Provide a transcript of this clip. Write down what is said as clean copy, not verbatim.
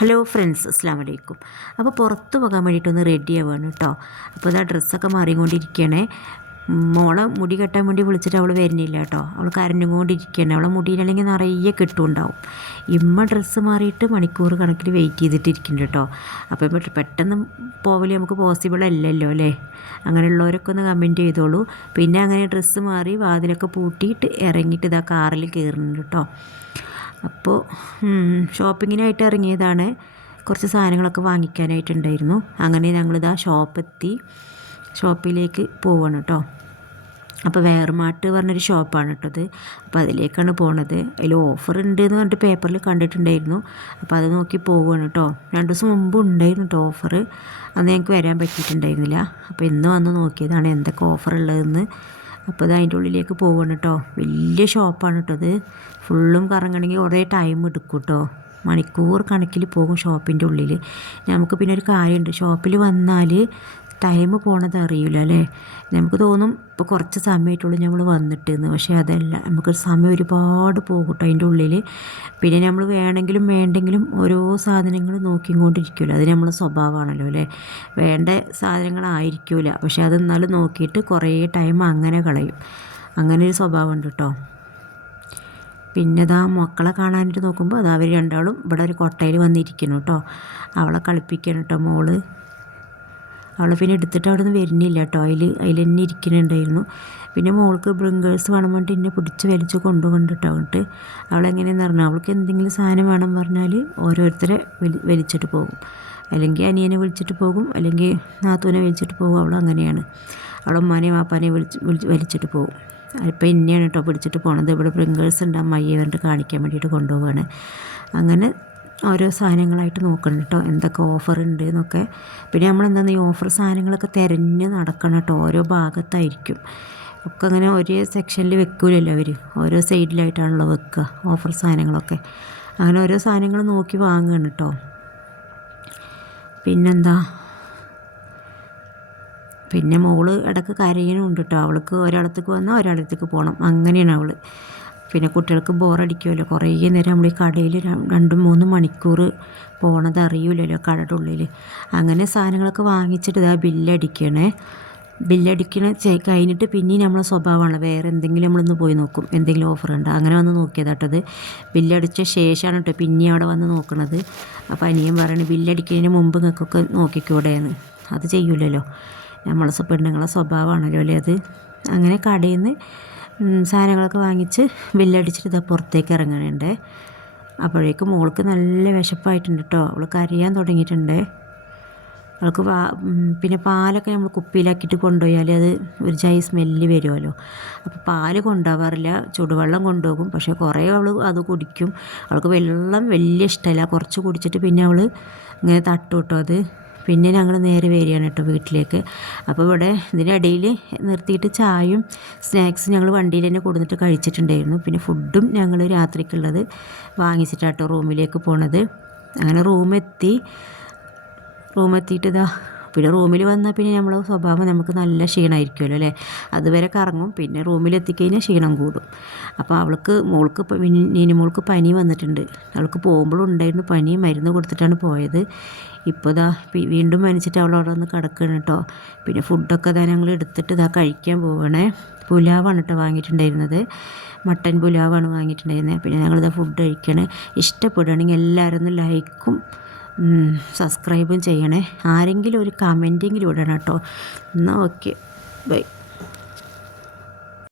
Hello friends, അസ്സാം വലൈക്കും. അപ്പോൾ പുറത്ത് പോകാൻ വേണ്ടിയിട്ടൊന്ന് റെഡി ആവുകയാണ് കേട്ടോ. അപ്പോൾ ഇതാ ഡ്രസ്സൊക്കെ മാറിക്കൊണ്ടിരിക്കുകയാണേ. മോളെ മുടി കെട്ടാൻ വേണ്ടി വിളിച്ചിട്ട് അവൾ വരുന്നില്ല കേട്ടോ. അവൾ കരഞ്ഞുകൊണ്ടിരിക്കുകയാണ്. അവളെ മുടിയിലല്ലെങ്കിൽ നിറയെ കെട്ടുണ്ടാവും. ഇമ്മ ഡ്രസ്സ് മാറിയിട്ട് മണിക്കൂർ കണക്കിൽ വെയിറ്റ് ചെയ്തിട്ടിരിക്കുന്നുണ്ട് കേട്ടോ. അപ്പോൾ പെട്ടെന്ന് പോവൽ നമുക്ക് പോസിബിൾ അല്ലല്ലോ അല്ലേ. അങ്ങനെയുള്ളവരൊക്കെ ഒന്ന് കമൻറ്റ് ചെയ്തോളൂ. പിന്നെ അങ്ങനെ ഡ്രസ്സ് മാറി വാതിലൊക്കെ പൂട്ടിയിട്ട് ഇറങ്ങിയിട്ട് ഇതാ കാറിൽ കയറുന്നുണ്ട് കേട്ടോ. അപ്പോൾ ഷോപ്പിങ്ങിനായിട്ട് ഇറങ്ങിയതാണ്. കുറച്ച് സാധനങ്ങളൊക്കെ വാങ്ങിക്കാനായിട്ടുണ്ടായിരുന്നു. അങ്ങനെ ഞങ്ങളിതാ ഷോപ്പിലേക്ക് പോവാണ് കേട്ടോ. അപ്പോൾ വേർമാട്ട് പറഞ്ഞൊരു ഷോപ്പാണ് കേട്ടത്. അപ്പോൾ അതിലേക്കാണ് പോണത്. അതിൽ ഓഫർ ഉണ്ട് എന്ന് പറഞ്ഞിട്ട് പേപ്പറിൽ കണ്ടിട്ടുണ്ടായിരുന്നു. അപ്പോൾ അത് നോക്കി പോവുകയാണ് കേട്ടോ. 2 ദിവസം മുമ്പ് ഉണ്ടായിരുന്നു കേട്ടോ ഓഫർ. അന്ന് ഞങ്ങൾക്ക് വരാൻ പറ്റിയിട്ടുണ്ടായിരുന്നില്ല. അപ്പോൾ ഇന്ന് വന്ന് നോക്കിയതാണ് എന്തൊക്കെ ഓഫർ ഉള്ളതെന്ന്. അപ്പോൾ ഇത് അതിൻ്റെ ഉള്ളിലേക്ക് പോവുകയാണ് കേട്ടോ. വലിയ ഷോപ്പാണ് കേട്ടത്. ഫുള്ളും കറങ്ങണമെങ്കിൽ കുറേ ടൈം എടുക്കും കേട്ടോ. മണിക്കൂർ കണക്കിൽ പോകും ഷോപ്പിൻ്റെ ഉള്ളിൽ. നമുക്ക് പിന്നെ ഒരു കാര്യമുണ്ട്, ഷോപ്പിൽ വന്നാൽ ടൈം പോണത് അറിയില്ല അല്ലേ. നമുക്ക് തോന്നും ഇപ്പോൾ കുറച്ച് സമയമായിട്ടുള്ളൂ നമ്മൾ വന്നിട്ടെന്ന്. പക്ഷേ അതല്ല, നമുക്ക് സമയം ഒരുപാട് പോകും കേട്ടോ അതിൻ്റെ ഉള്ളിൽ. പിന്നെ നമ്മൾ വേണ്ടെങ്കിലും ഓരോ സാധനങ്ങൾ നോക്കിക്കൊണ്ടിരിക്കുമല്ലോ. അത് നമ്മളെ സ്വഭാവമാണല്ലോ അല്ലേ. വേണ്ട സാധനങ്ങളായിരിക്കില്ല, പക്ഷേ അതെന്നാലും നോക്കിയിട്ട് കുറേ ടൈം അങ്ങനെ കളയും. അങ്ങനെ ഒരു സ്വഭാവമുണ്ട് കേട്ടോ. പിന്നെ ഇതാ മക്കളെ കാണാനായിട്ട് നോക്കുമ്പോൾ അത് അവർ രണ്ടാളും ഇവിടെ ഒരു കൊട്ടയിൽ വന്നിരിക്കുന്നു കേട്ടോ. അവളെ കളിപ്പിക്കണം കേട്ടോ മോള്. അവളെ പിന്നെ എടുത്തിട്ട് അവിടെ നിന്ന് വരുന്നില്ല കേട്ടോ. അതിൽ തന്നെ ഇരിക്കുന്നുണ്ടായിരുന്നു. പിന്നെ മോൾക്ക് ബ്രിങ്കേഴ്സ് വേണം പറഞ്ഞിട്ട് എന്നെ പിടിച്ച് വലിച്ച് കൊണ്ടുകൊണ്ടിട്ടോ. എന്നിട്ട് അവളെങ്ങനെയെന്ന് പറഞ്ഞാൽ അവൾക്ക് എന്തെങ്കിലും സാധനം വേണം പറഞ്ഞാൽ ഓരോരുത്തരെ വലിച്ചിട്ട് പോകും. അല്ലെങ്കിൽ അനിയനെ വിളിച്ചിട്ട് പോകും, അല്ലെങ്കിൽ നാത്തൂനെ വലിച്ചിട്ട് പോകും. അവളങ്ങനെയാണ്. അവളുമ്മാനെയും വാപ്പാനെയും വലിച്ചിട്ട് പോകും. ഇപ്പോൾ എന്നെയാണ് കേട്ടോ പിടിച്ചിട്ട് പോണത്. ഇവിടെ ബ്രിങ്കേഴ്സ് ഉണ്ട് അമ്മയെ പറഞ്ഞിട്ട് കാണിക്കാൻ വേണ്ടിയിട്ട് കൊണ്ടുപോവാണ്. അങ്ങനെ ഓരോ സാധനങ്ങളായിട്ട് നോക്കണം കേട്ടോ എന്തൊക്കെ ഓഫർ ഉണ്ട് എന്നൊക്കെ. പിന്നെ നമ്മളെന്താണെന്ന് ഈ ഓഫർ സാധനങ്ങളൊക്കെ തിരഞ്ഞ് നടക്കണം കേട്ടോ. ഓരോ ഭാഗത്തായിരിക്കും ഒക്കെ. അങ്ങനെ ഒരേ സെക്ഷനിൽ വെക്കൂലല്ലോ അവർ, ഓരോ സൈഡിലായിട്ടാണല്ലോ വെക്കുക ഓഫർ സാധനങ്ങളൊക്കെ. അങ്ങനെ ഓരോ സാധനങ്ങൾ നോക്കി വാങ്ങുകയാണ് കേട്ടോ. പിന്നെന്താ, പിന്നെ മോള് ഇടയ്ക്ക് കരയണമുണ്ട് കേട്ടോ. അവൾക്ക് ഒരിടത്തേക്ക് വന്നാൽ ഒരിടത്തേക്ക് പോകണം, അങ്ങനെയാണ് അവൾ. പിന്നെ കുട്ടികൾക്ക് ബോറടിക്കുമല്ലോ. കുറേ നേരം നമ്മൾ ഈ കടയിൽ 2-3 മണിക്കൂർ പോണത് അറിയില്ലല്ലോ കടയുടെ ഉള്ളിൽ. അങ്ങനെ സാധനങ്ങളൊക്കെ വാങ്ങിച്ചിട്ട് ഇതാ ബില്ലടിക്കണേ. കഴിഞ്ഞിട്ട് പിന്നെയും നമ്മളെ സ്വഭാവമാണ് വേറെ എന്തെങ്കിലും നമ്മളൊന്ന് പോയി നോക്കും, എന്തെങ്കിലും ഓഫർ ഉണ്ട്. അങ്ങനെ വന്ന് നോക്കിയതാട്ടത്. ബില്ലടിച്ച ശേഷമാണ് കേട്ടോ പിന്നെയും അവിടെ വന്ന് നോക്കണത്. അപ്പോൾ അനിയൻ പറയണത് ബില്ലടിക്കുന്നതിന് മുമ്പ് നിങ്ങൾക്കൊക്കെ നോക്കിക്കൂടെയെന്ന്. അത് ചെയ്യൂലല്ലോ, നമ്മളെ പെണ്ണുങ്ങളെ സ്വഭാവമാണല്ലോ അല്ലേ അത്. അങ്ങനെ കടയിൽ നിന്ന് സാധനങ്ങളൊക്കെ വാങ്ങിച്ച് ബില്ലടിച്ചിട്ട് ഇതാ പുറത്തേക്ക് ഇറങ്ങണുണ്ട്. അപ്പോഴേക്കും മോൾക്ക് നല്ല വിശപ്പായിട്ടുണ്ട് കേട്ടോ. അവൾ കരയാൻ തുടങ്ങിയിട്ടുണ്ട്. അവൾക്ക് പിന്നെ പാലൊക്കെ നമ്മൾ കുപ്പിയിലാക്കിയിട്ട് കൊണ്ടുപോയാൽ അത് ഒരു ജായി സ്മെല്ല് വരുമല്ലോ. അപ്പോൾ പാല് കൊണ്ടുപോകാറില്ല, ചുടുവെള്ളം കൊണ്ടുപോകും. പക്ഷേ കുറേ അവൾ അത് കുടിക്കും. അവൾക്ക് വെള്ളം വലിയ ഇഷ്ടമല്ല. കുറച്ച് കുടിച്ചിട്ട് പിന്നെ അവൾ ഇങ്ങനെ തട്ടു കേട്ടോ അത്. പിന്നെ ഞങ്ങൾ നേരെ വരികയാണ് കേട്ടോ വീട്ടിലേക്ക്. അപ്പോൾ ഇവിടെ ഇതിനിടയിൽ നിർത്തിയിട്ട് ചായയും സ്നാക്സും ഞങ്ങൾ വണ്ടിയിൽ തന്നെ കൊടുത്തിട്ട് കഴിച്ചിട്ടുണ്ടായിരുന്നു. പിന്നെ ഫുഡും ഞങ്ങൾ രാത്രിക്കുള്ളത് വാങ്ങിച്ചിട്ടാട്ടോ റൂമിലേക്ക് പോണത്. അങ്ങനെ റൂമെത്തിയിട്ട് ഇതാ പിന്നെ റൂമിൽ വന്നാൽ പിന്നെ നമ്മളെ സ്വഭാവം നമുക്ക് നല്ല ക്ഷീണമായിരിക്കുമല്ലോ അല്ലേ. അതുവരെ കറങ്ങും, പിന്നെ റൂമിലെത്തിക്കഴിഞ്ഞാൽ ക്ഷീണം കൂടും. അപ്പോൾ മോൾക്ക് പനി വന്നിട്ടുണ്ട്. അവൾക്ക് പോകുമ്പോഴും ഉണ്ടായിരുന്നു പനി. മരുന്ന് കൊടുത്തിട്ടാണ് പോയത്. ഇപ്പോൾ ഇതാ വീണ്ടും പനിച്ചിട്ട് അവൾ അവിടെ വന്ന് കിടക്കണം കേട്ടോ. പിന്നെ ഫുഡൊക്കെ ഇതാ ഞങ്ങൾ എടുത്തിട്ട് ഇതാ കഴിക്കാൻ പോവണേ. പുലാവാണ് കേട്ടോ വാങ്ങിയിട്ടുണ്ടായിരുന്നത്. മട്ടൻ പുലാവാണ് വാങ്ങിയിട്ടുണ്ടായിരുന്നത്. പിന്നെ ഞങ്ങളിതാ ഫുഡ് കഴിക്കണേ. ഇഷ്ടപ്പെടുകയാണെങ്കിൽ എല്ലാവരും ഒന്ന് ലൈക്കും സബ്സ്ക്രൈബും ചെയ്യണേ. ആരെങ്കിലും ഒരു കമൻറ്റെങ്കിലും ഇടണം കേട്ടോ. എന്നാൽ ഓക്കെ, ബൈ.